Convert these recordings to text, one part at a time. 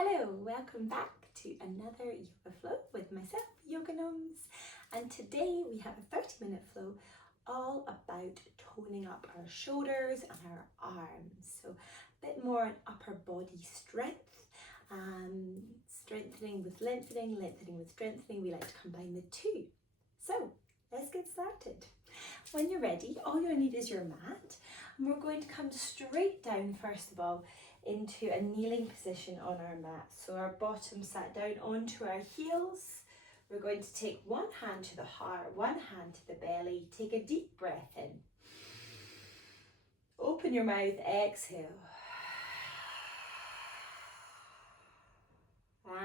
Hello, welcome back to another yoga flow with myself, Yoga Gnomes. And today we have a 30-minute flow all about toning up our shoulders and our arms. So a bit more on upper body strength, strengthening with lengthening, lengthening with strengthening. We like to combine the two. So let's get started. When you're ready, all you need is your mat. And we're going to come straight down first of all into a kneeling position on our mat. So our bottom sat down onto our heels. We're going to take one hand to the heart, one hand to the belly. Take a deep breath in. Open your mouth, exhale.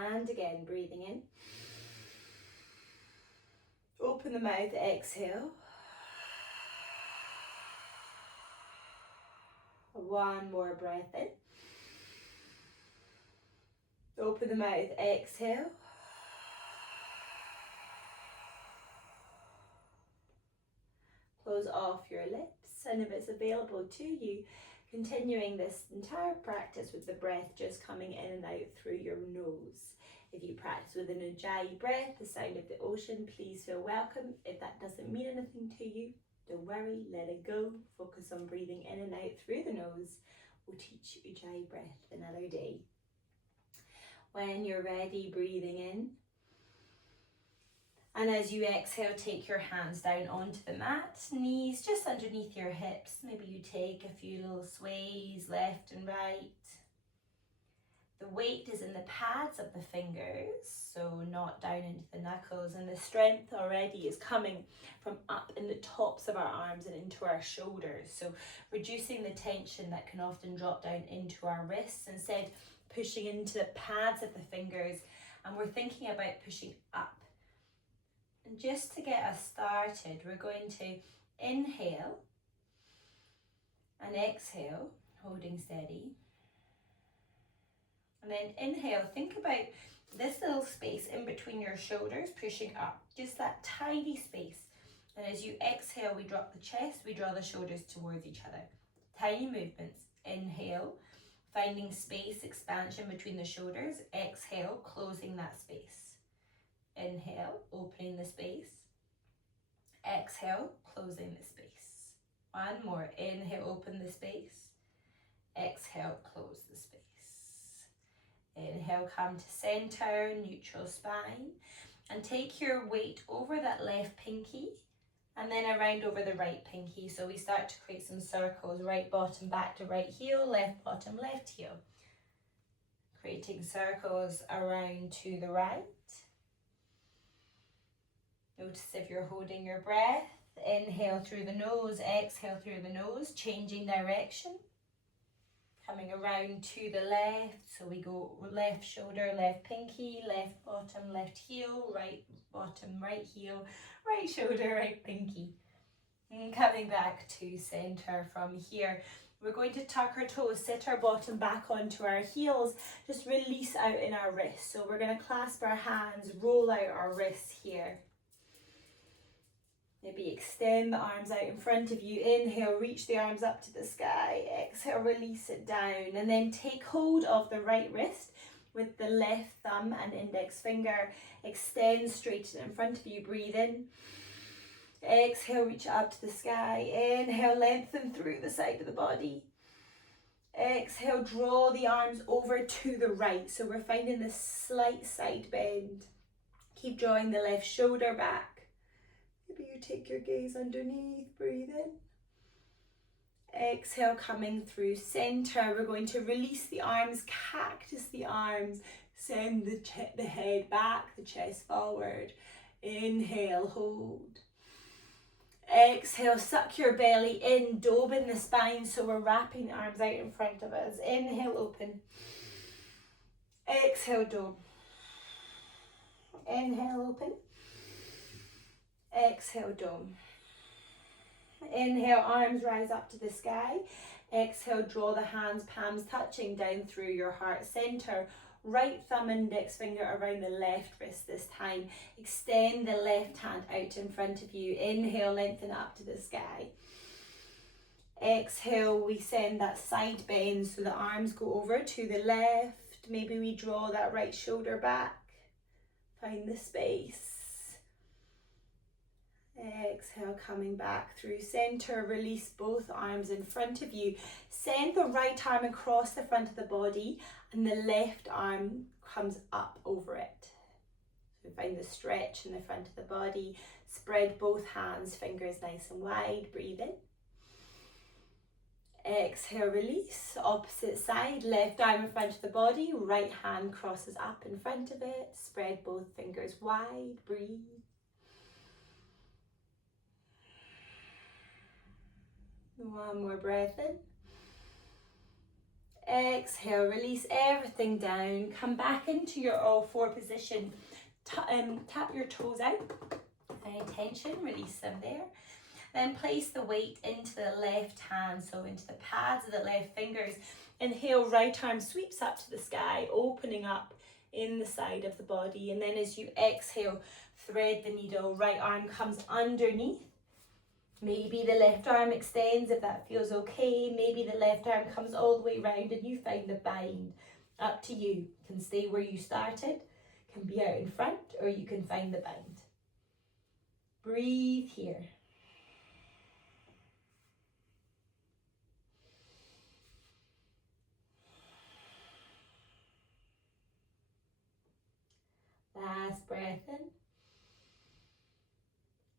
And again, breathing in. Open the mouth, exhale. One more breath in. Open the mouth, exhale. Close off your lips, and if it's available to you, continuing this entire practice with the breath just coming in and out through your nose. If you practice with an Ujjayi breath, the sound of the ocean, please feel welcome. If that doesn't mean anything to you, don't worry, let it go. Focus on breathing in and out through the nose. We'll teach Ujjayi breath another day. When you're ready, breathing in. And as you exhale, take your hands down onto the mat, knees just underneath your hips. Maybe you take a few little sways left and right. The weight is in the pads of the fingers, so not down into the knuckles. And the strength already is coming from up in the tops of our arms and into our shoulders. So reducing the tension that can often drop down into our wrists, instead pushing into the pads of the fingers. And we're thinking about pushing up. And just to get us started, we're going to inhale and exhale, holding steady. And then inhale, think about this little space in between your shoulders, pushing up, just that tiny space. And as you exhale, we drop the chest, we draw the shoulders towards each other. Tiny movements. Inhale, finding space, expansion between the shoulders. Exhale, closing that space. Inhale, opening the space. Exhale, closing the space. One more. Inhale, open the space. Exhale, close the space. Inhale, come to center, neutral spine. And take your weight over that left pinky and then around over the right pinky. So we start to create some circles, right bottom back to right heel, left bottom, left heel. Creating circles around to the right. Notice if you're holding your breath. Inhale through the nose, exhale through the nose, changing direction. Coming around to the left, so we go left shoulder, left pinky, left bottom, left heel, right bottom, right heel, right shoulder, right pinky. And coming back to center from here. We're going to tuck our toes, sit our bottom back onto our heels, just release out in our wrists. So we're going to clasp our hands, roll out our wrists here. Maybe extend the arms out in front of you. Inhale, reach the arms up to the sky. Exhale, release it down. And then take hold of the right wrist with the left thumb and index finger. Extend, straighten in front of you. Breathe in. Exhale, reach up to the sky. Inhale, lengthen through the side of the body. Exhale, draw the arms over to the right. So we're finding this slight side bend. Keep drawing the left shoulder back. Maybe you take your gaze underneath, breathe in. Exhale, coming through center. We're going to release the arms, cactus the arms. Send the head back, the chest forward. Inhale, hold. Exhale, suck your belly in, dome in the spine. So we're wrapping the arms out in front of us. Inhale, open. Exhale, dome. Inhale, open. Exhale, dome. Inhale, arms rise up to the sky. Exhale, draw the hands, palms touching down through your heart center. Right thumb, index finger around the left wrist this time. Extend the left hand out in front of you. Inhale, lengthen up to the sky. Exhale, we send that side bend so the arms go over to the left, left. Maybe we draw that right shoulder back. Find the space. Exhale, coming back through center. Release both arms in front of you. Send the right arm across the front of the body and the left arm comes up over it. So find the stretch in the front of the body. Spread both hands, fingers nice and wide. Breathe in. Exhale, release. Opposite side, left arm in front of the body. Right hand crosses up in front of it. Spread both fingers wide. Breathe. One more breath in. Exhale, release everything down. Come back into your all four position. Tap your toes out. Any tension, release them there. Then place the weight into the left hand, so into the pads of the left fingers. Inhale, right arm sweeps up to the sky, opening up in the side of the body. And then as you exhale, thread the needle. Right arm comes underneath. Maybe the left arm extends if that feels okay. Maybe the left arm comes all the way round and you find the bind. Up to you. Can stay where you started, can be out in front, or you can find the bind. Breathe here. Last breath in.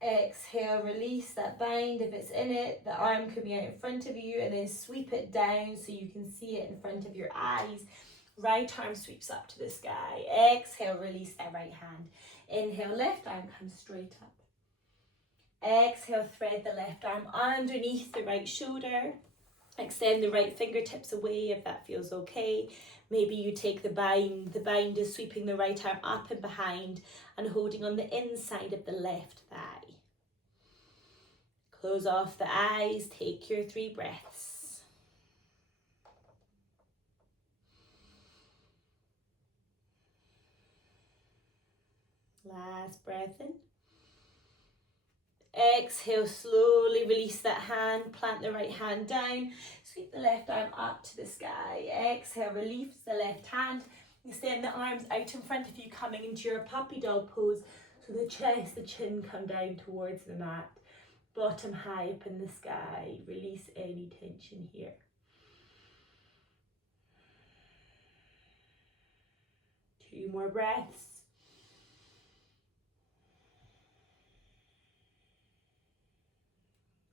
Exhale, release that bind if it's in it. The arm could be out in front of you, and then sweep it down so you can see it in front of your eyes. Right arm sweeps up to the sky. Exhale, release that right hand. Inhale, left arm comes straight up. Exhale, thread the left arm underneath the right shoulder. Extend the right fingertips away if that feels okay. Maybe you take the bind. The bind is sweeping the right arm up and behind and holding on the inside of the left thigh. Close off the eyes. Take your 3 breaths. Last breath in. Exhale, slowly release that hand, plant the right hand down, sweep the left arm up to the sky. Exhale, release the left hand, extend the arms out in front of you, coming into your puppy dog pose. So the chest, the chin come down towards the mat, bottom high up in the sky. Release any tension here. Two more breaths.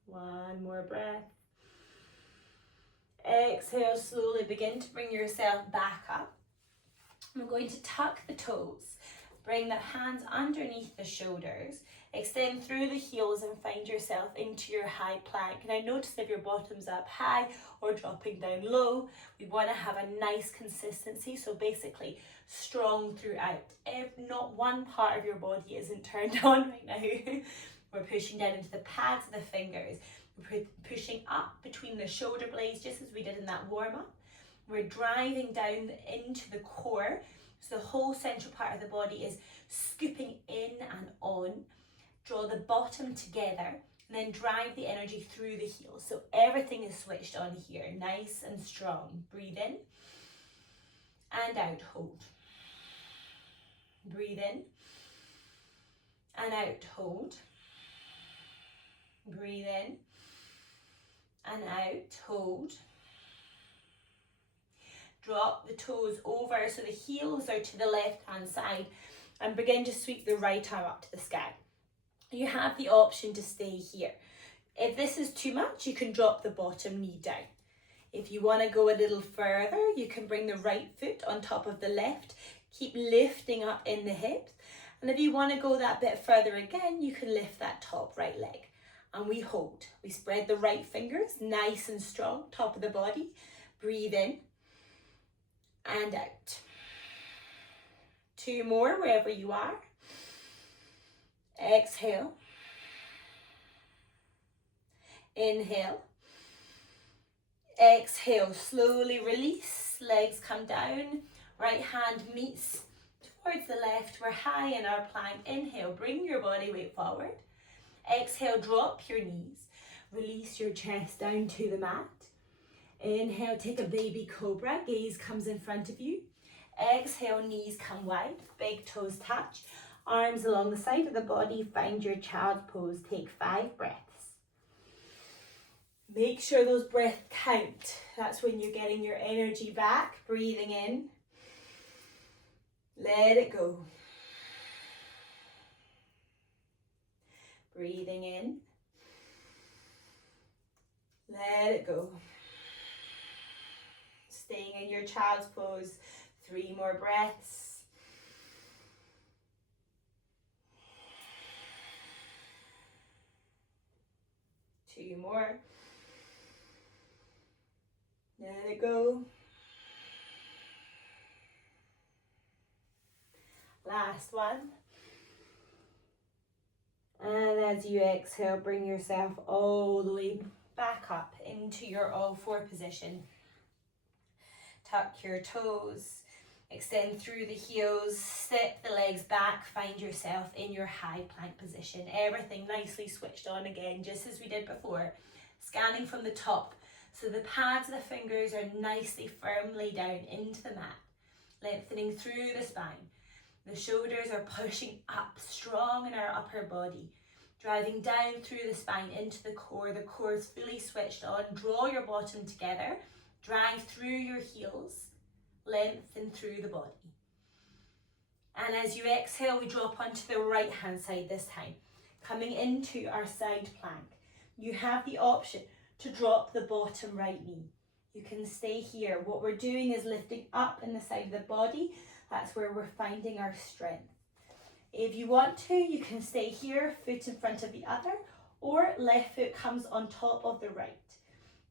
One more breath. Exhale, slowly begin to bring yourself back up. I'm going to tuck the toes. Bring the hands underneath the shoulders. Extend through the heels and find yourself into your high plank. And I notice if your bottom's up high or dropping down low, we want to have a nice consistency. So basically strong throughout. If not one part of your body isn't turned on right now. We're pushing down into the pads of the fingers. We're pushing up between the shoulder blades, just as we did in that warm-up. We're driving down into the core. So the whole central part of the body is scooping in and on. Draw the bottom together and then drive the energy through the heels. So everything is switched on here, nice and strong. Breathe in and out, hold. Breathe in and out, hold. Breathe in and out, hold. Drop the toes over so the heels are to the left hand side and begin to sweep the right arm up to the sky. You have the option to stay here. If this is too much, you can drop the bottom knee down. If you want to go a little further, you can bring the right foot on top of the left. Keep lifting up in the hips. And if you want to go that bit further again, you can lift that top right leg. And we hold. We spread the right fingers, nice and strong, top of the body. Breathe in and out. 2 more wherever you are. Exhale. Inhale. Exhale, slowly release. Legs come down. Right hand meets towards the left. We're high in our plank. Inhale, bring your body weight forward. Exhale, drop your knees. Release your chest down to the mat. Inhale, take a baby cobra. Gaze comes in front of you. Exhale, knees come wide, big toes touch, arms along the side of the body, find your child's pose, take 5 breaths. Make sure those breaths count. That's when you're getting your energy back. Breathing in. Let it go. Breathing in. Let it go. Staying in your child's pose. 3 more breaths. Two more. Let it go. Last one. And as you exhale, bring yourself all the way back up into your all 4 position. Tuck your toes, extend through the heels, step the legs back, find yourself in your high plank position. Everything nicely switched on again, just as we did before. Scanning from the top, so the pads of the fingers are nicely firmly down into the mat, lengthening through the spine. The shoulders are pushing up, strong in our upper body, driving down through the spine into the core. The core is fully switched on. Draw your bottom together, drive through your heels, lengthen through the body. And as you exhale, we drop onto the right hand side this time, coming into our side plank. You have the option to drop the bottom right knee. You can stay here. What we're doing is lifting up in the side of the body. That's where we're finding our strength. If you want to, you can stay here, foot in front of the other, or left foot comes on top of the right.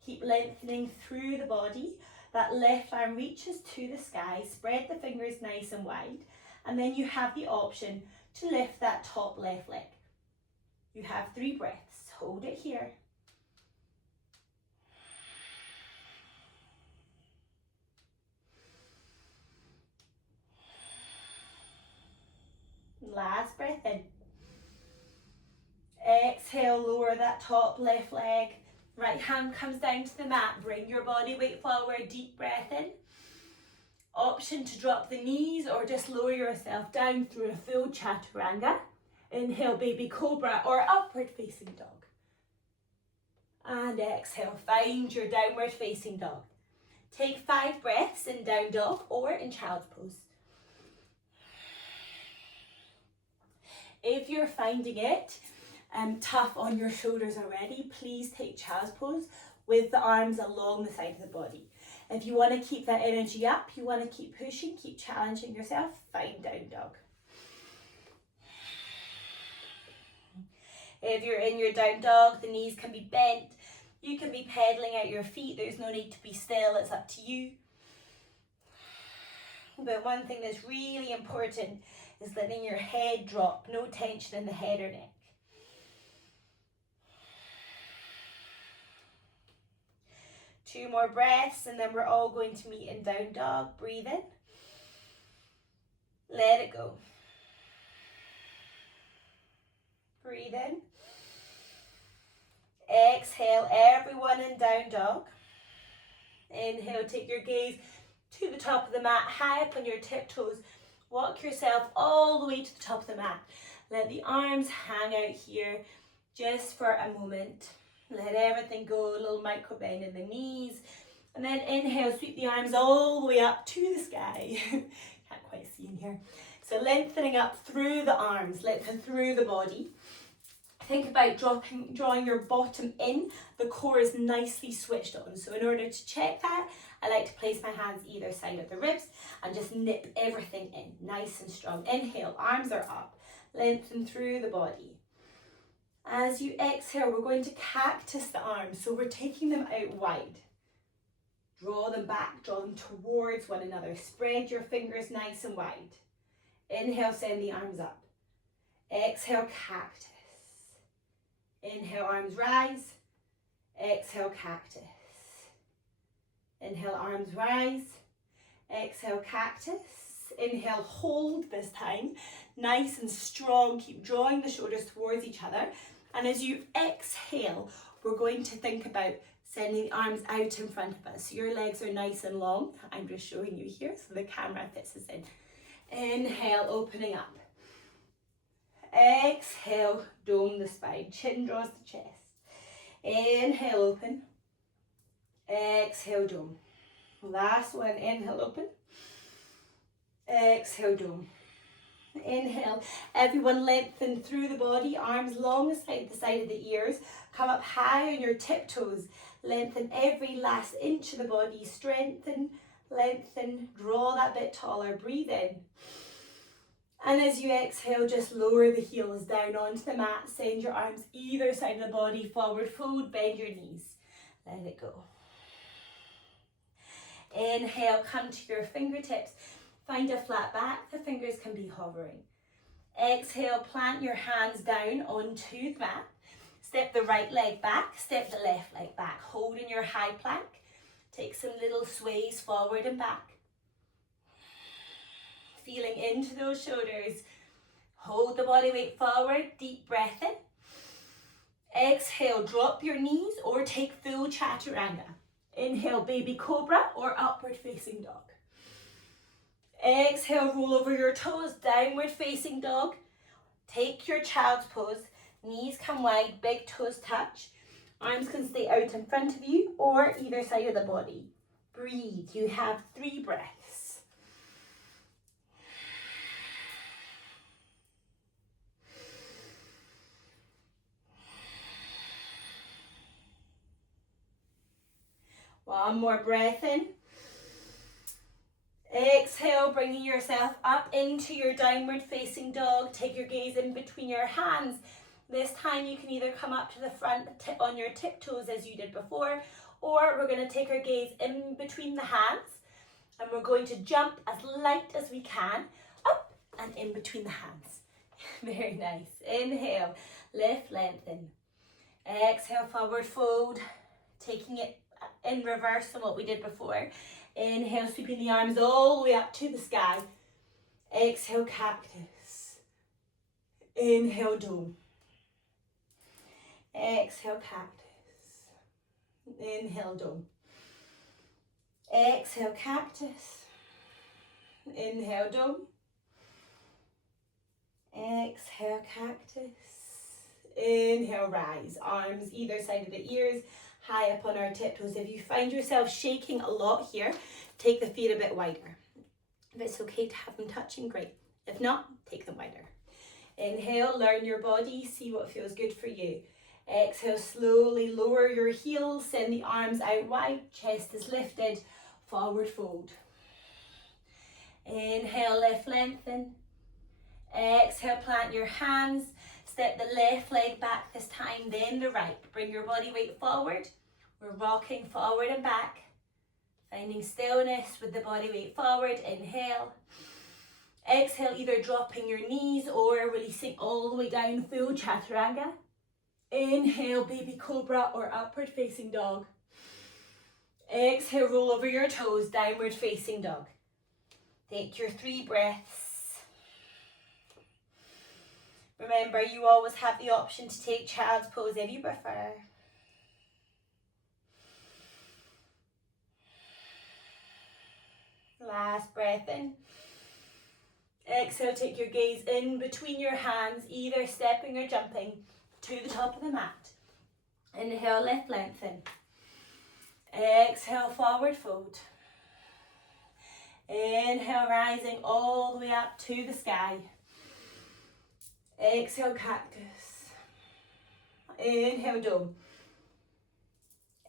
Keep lengthening through the body. That left arm reaches to the sky. Spread the fingers nice and wide. And then you have the option to lift that top left leg. You have 3 breaths. Hold it here. Last breath in. Exhale, lower that top left leg. Right hand comes down to the mat. Bring your body weight forward. Deep breath in. Option to drop the knees or just lower yourself down through a full chaturanga. Inhale, baby cobra or upward facing dog. And exhale, find your downward facing dog. Take 5 breaths in down dog or in child's pose. If you're finding it tough on your shoulders already, please take child's pose with the arms along the side of the body. If you want to keep that energy up, you want to keep pushing, keep challenging yourself, find down dog. If you're in your down dog, the knees can be bent. You can be pedaling out your feet. There's no need to be still. It's up to you. But one thing that's really important is letting your head drop. No tension in the head or neck. Two more breaths and then we're all going to meet in down dog. Breathe in. Let it go. Breathe in. Exhale, everyone in down dog. Inhale, take your gaze to the top of the mat, high up on your tiptoes. Walk yourself all the way to the top of the mat. Let the arms hang out here just for a moment. Let everything go, a little micro bend in the knees. And then inhale, sweep the arms all the way up to the sky. Can't quite see in here. So lengthening up through the arms, lengthen through the body. Think about drawing your bottom in. The core is nicely switched on. So in order to check that, I like to place my hands either side of the ribs and just nip everything in, nice and strong. Inhale, arms are up, lengthen through the body. As you exhale, we're going to cactus the arms. So we're taking them out wide. Draw them back, draw them towards one another. Spread your fingers nice and wide. Inhale, send the arms up. Exhale, cactus. Inhale, arms rise. Exhale, cactus. Inhale, arms rise. Exhale, cactus. Inhale, hold this time. Nice and strong. Keep drawing the shoulders towards each other. And as you exhale, we're going to think about Sending the arms out in front of us. So your legs are nice and long. I'm just showing you here so the camera fits us in. Inhale, opening up. Exhale, dome the spine. Chin draws the chest. Inhale, open. Exhale, dome. Last one, inhale, open. Exhale, dome. Inhale, everyone lengthen through the body, arms long aside the side of the ears. Come up high on your tiptoes. Lengthen every last inch of the body. Strengthen, lengthen, draw that bit taller. Breathe in. And as you exhale, just lower the heels down onto the mat. Send your arms either side of the body, forward fold, bend your knees. Let it go. Inhale, come to your fingertips. Find a flat back. The fingers can be hovering. Exhale, plant your hands down onto the mat. Step the right leg back, step the left leg back. Hold in your high plank. Take some little sways forward and back. Feeling into those shoulders. Hold the body weight forward, deep breath in. Exhale, drop your knees or take full chaturanga. Inhale, baby cobra or upward facing dog. Exhale, roll over your toes, downward facing dog. Take your child's pose. Knees come wide, big toes touch. Arms can stay out in front of you or either side of the body. Breathe. You have 3 breaths. One more breath in. Exhale, bringing yourself up into your downward facing dog. Take your gaze in between your hands. This time you can either come up to the front on your tiptoes as you did before, or we're going to take our gaze in between the hands and we're going to jump as light as we can up and in between the hands. Very nice. Inhale, lift, lengthen. Exhale, forward fold, taking it in reverse on what we did before. Inhale, sweeping the arms all the way up to the sky. Exhale, cactus. Inhale, dome. Exhale, cactus. Inhale, dome. Exhale, cactus. Inhale, dome. Exhale, cactus. Inhale, rise. Arms either side of the ears, high up on our tiptoes. If you find yourself shaking a lot here, take the feet a bit wider. If it's okay to have them touching, great. If not, take them wider. Inhale, learn your body, see what feels good for you. Exhale, slowly lower your heels, send the arms out wide, chest is lifted, forward fold. Inhale, lift, lengthen. Exhale, plant your hands, step the left leg back this time, then the right. Bring your body weight forward. We're rocking forward and back. Finding stillness with the body weight forward. Inhale. Exhale, either dropping your knees or releasing all the way down, full chaturanga. Inhale, baby cobra or upward facing dog. Exhale, roll over your toes, downward facing dog. Take your 3 breaths. Remember, you always have the option to take child's pose if you prefer. Last breath in. Exhale, take your gaze in between your hands, either stepping or jumping to the top of the mat. Inhale, lift, lengthen. Exhale, forward fold. Inhale, rising all the way up to the sky. Exhale, cactus. Inhale, dome.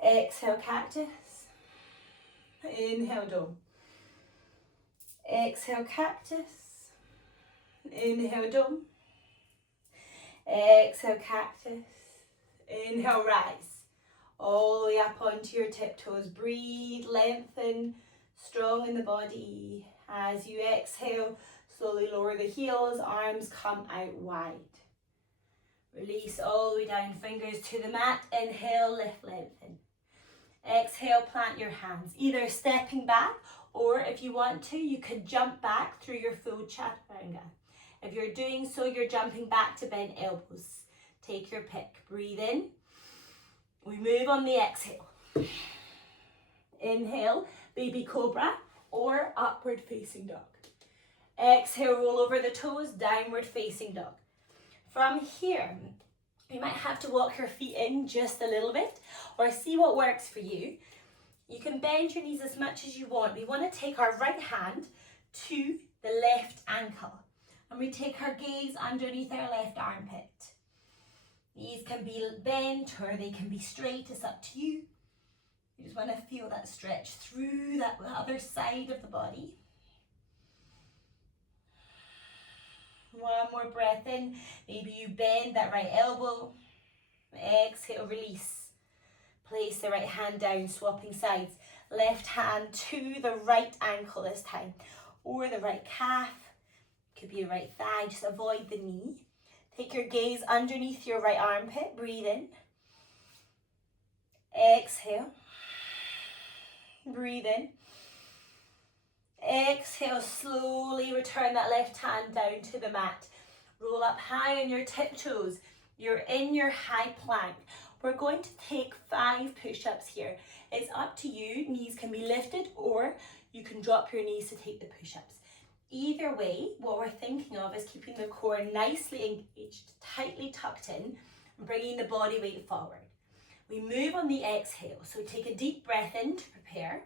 Exhale, cactus. Inhale, dome. Exhale, cactus. Inhale, dome. Exhale, cactus. Inhale, rise. All the way up onto your tiptoes. Breathe, lengthen, strong in the body. As you exhale, slowly lower the heels, arms come out wide. Release all the way down, fingers to the mat. Inhale, lift, lengthen. Exhale, plant your hands, either stepping back or if you want to, you could jump back through your full chaturanga. If you're doing so, you're jumping back to bent elbows. Take your pick. Breathe in. We move on the exhale. Inhale, baby cobra or upward facing dog. Exhale, roll over the toes, downward facing dog. From here, you might have to walk your feet in just a little bit or see what works for you. You can bend your knees as much as you want. We want to take our right hand to the left ankle and we take our gaze underneath our left armpit. Knees can be bent or they can be straight, it's up to you. You just want to feel that stretch through that other side of the body. One more breath in. Maybe you bend that right elbow. Exhale, release. Place the right hand down, swapping sides. Left hand to the right ankle this time, or the right calf. Could be a right thigh, just avoid the knee. Take your gaze underneath your right armpit, breathe in. Exhale. Breathe in. Exhale, slowly return that left hand down to the mat. Roll up high on your tiptoes. You're in your high plank. We're going to take 5 push-ups here. It's up to you. Knees can be lifted or you can drop your knees to take the push-ups. Either way, what we're thinking of is keeping the core nicely engaged, tightly tucked in, and bringing the body weight forward. We move on the exhale. So take a deep breath in to prepare.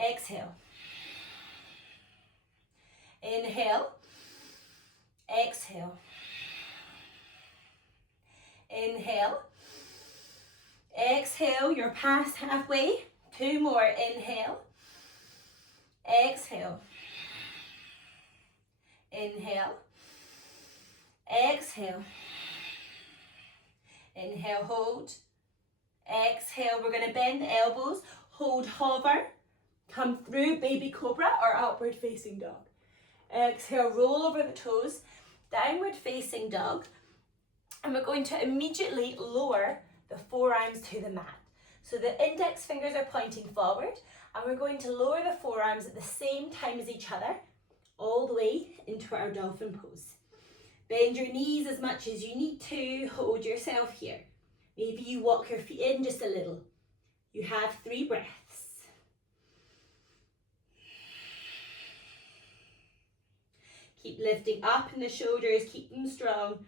Exhale. Inhale. Exhale. Inhale. Exhale, you're past halfway. 2 more. Inhale. Exhale. Inhale. Exhale. Inhale, hold. Exhale, we're going to bend the elbows. Hold, hover. Come through baby cobra or upward facing dog. Exhale, roll over the toes. Downward facing dog. And we're going to immediately lower the forearms to the mat. So the index fingers are pointing forward and we're going to lower the forearms at the same time as each other, all the way into our dolphin pose. Bend your knees as much as you need to, hold yourself here. Maybe you walk your feet in just a little. You have 3 breaths. Keep lifting up in the shoulders, keep them strong.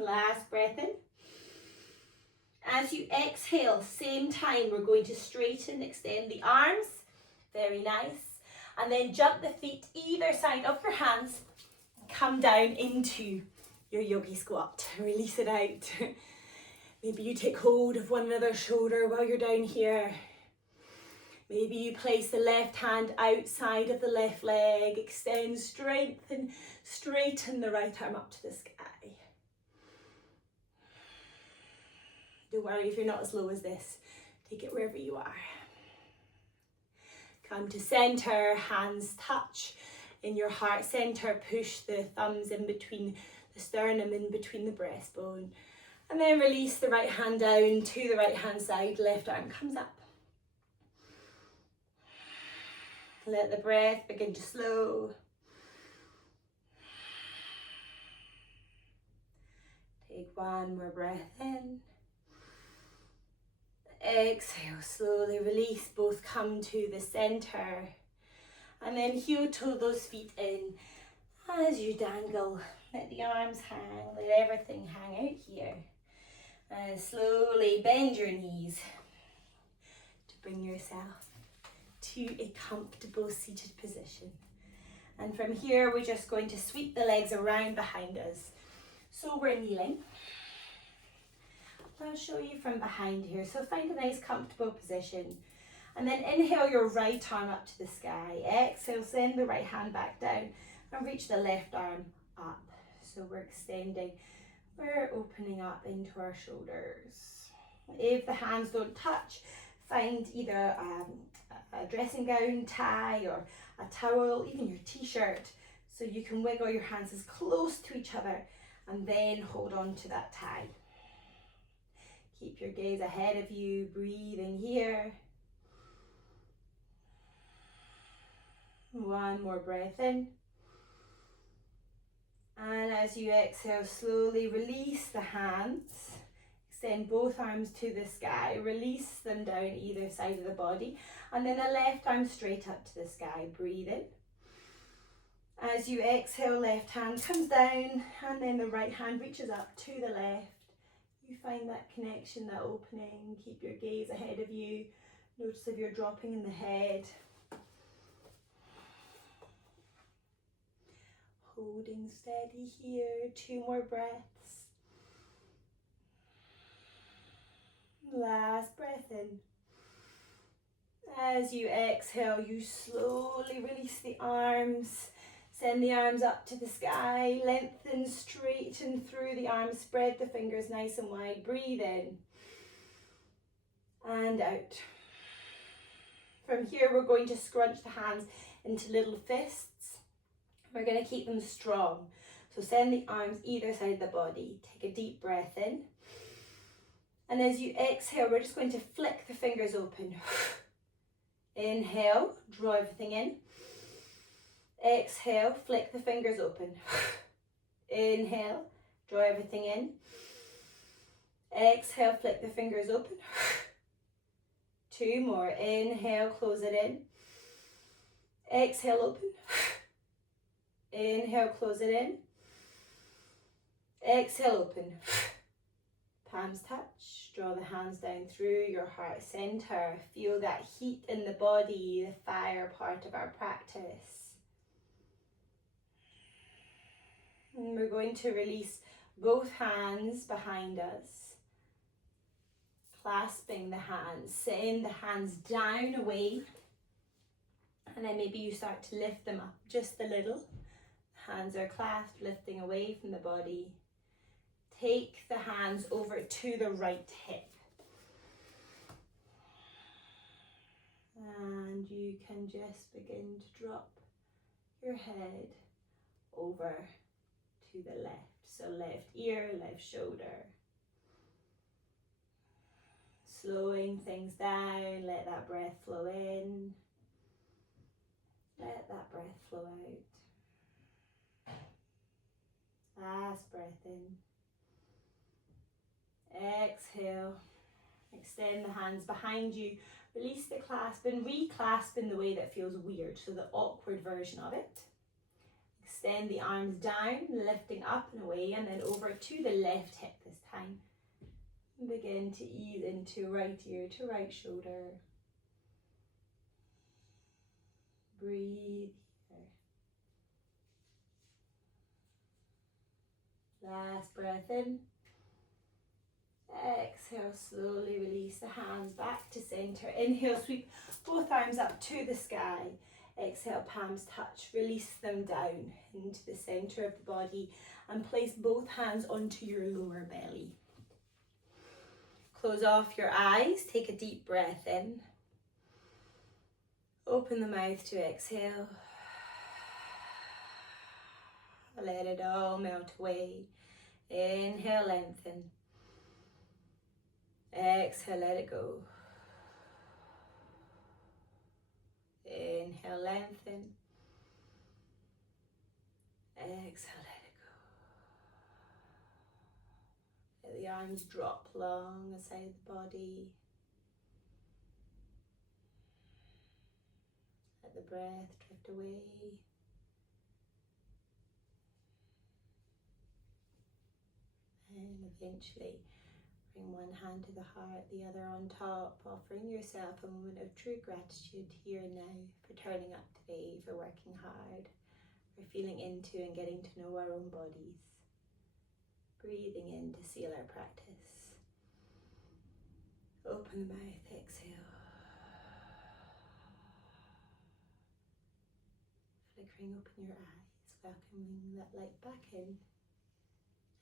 Last breath in. As you exhale, same time, we're going to straighten, extend the arms. Very nice. And then jump the feet either side of your hands. Come down into your yogi squat. Release it out. Maybe you take hold of one another's shoulder while you're down here. Maybe you place the left hand outside of the left leg. Extend, strengthen, straighten the right arm up to the sky. Don't worry if you're not as low as this. Take it wherever you are. Come to center, hands touch in your heart center. Push the thumbs in between the sternum, in between the breastbone. And then release the right hand down to the right hand side. Left arm comes up. Let the breath begin to slow. Take 1 more breath in. Exhale, slowly release, both come to the center. And then heel toe those feet in as you dangle. Let the arms hang, let everything hang out here. And slowly bend your knees to bring yourself to a comfortable seated position. And from here, we're just going to sweep the legs around behind us. So we're kneeling. I'll show you from behind here. So find a nice comfortable position. And then inhale your right arm up to the sky. Exhale, send the right hand back down and reach the left arm up. So we're extending, we're opening up into our shoulders. If the hands don't touch, find either a dressing gown, tie, or a towel, even your t-shirt, so you can wiggle your hands as close to each other and then hold on to that tie. Keep your gaze ahead of you, breathing here. 1 more breath in. And as you exhale, slowly release the hands. Extend both arms to the sky, release them down either side of the body, and then the left arm straight up to the sky. Breathe in. As you exhale, left hand comes down, and then the right hand reaches up to the left. You find that connection, that opening. Keep your gaze ahead of you. Notice if you're dropping in the head. Holding steady here. 2 more breaths. Last breath in. As you exhale, you slowly release the arms. Send the arms up to the sky. Lengthen, straighten through the arms. Spread the fingers nice and wide. Breathe in. And out. From here, we're going to scrunch the hands into little fists. We're going to keep them strong. So send the arms either side of the body. Take a deep breath in. And as you exhale, we're just going to flick the fingers open. Inhale, draw everything in. Exhale, flick the fingers open. Inhale, draw everything in. Exhale, flick the fingers open. 2 more. Inhale, close it in. Exhale, open. Inhale, close it in. Exhale, open. Palms touch. Draw the hands down through your heart center. Feel that heat in the body, the fire part of our practice. And we're going to release both hands behind us. Clasping the hands. Send the hands down, away. And then maybe you start to lift them up just a little. Hands are clasped, lifting away from the body. Take the hands over to the right hip. And you can just begin to drop your head over to the left. So left ear, left shoulder. Slowing things down, let that breath flow in. Let that breath flow out. Last breath in. Exhale. Extend the hands behind you. Release the clasp and reclasp in the way that feels weird, so the awkward version of it. Extend the arms down, lifting up and away, and then over to the left hip this time. And begin to ease into right ear to right shoulder. Breathe here. Last breath in. Exhale, slowly release the hands back to center. Inhale, sweep both arms up to the sky. Exhale, palms touch. Release them down into the center of the body and place both hands onto your lower belly. Close off your eyes. Take a deep breath in. Open the mouth to exhale. Let it all melt away. Inhale, lengthen. Exhale, let it go. Inhale, lengthen. Exhale, let it go. Let the arms drop long aside the body. Let the breath drift away. And eventually bring one hand to the heart, the other on top, offering yourself a moment of true gratitude here and now for turning up today, for working hard, for feeling into and getting to know our own bodies. Breathing in to seal our practice. Open the mouth, exhale. Flickering open your eyes, welcoming that light back in.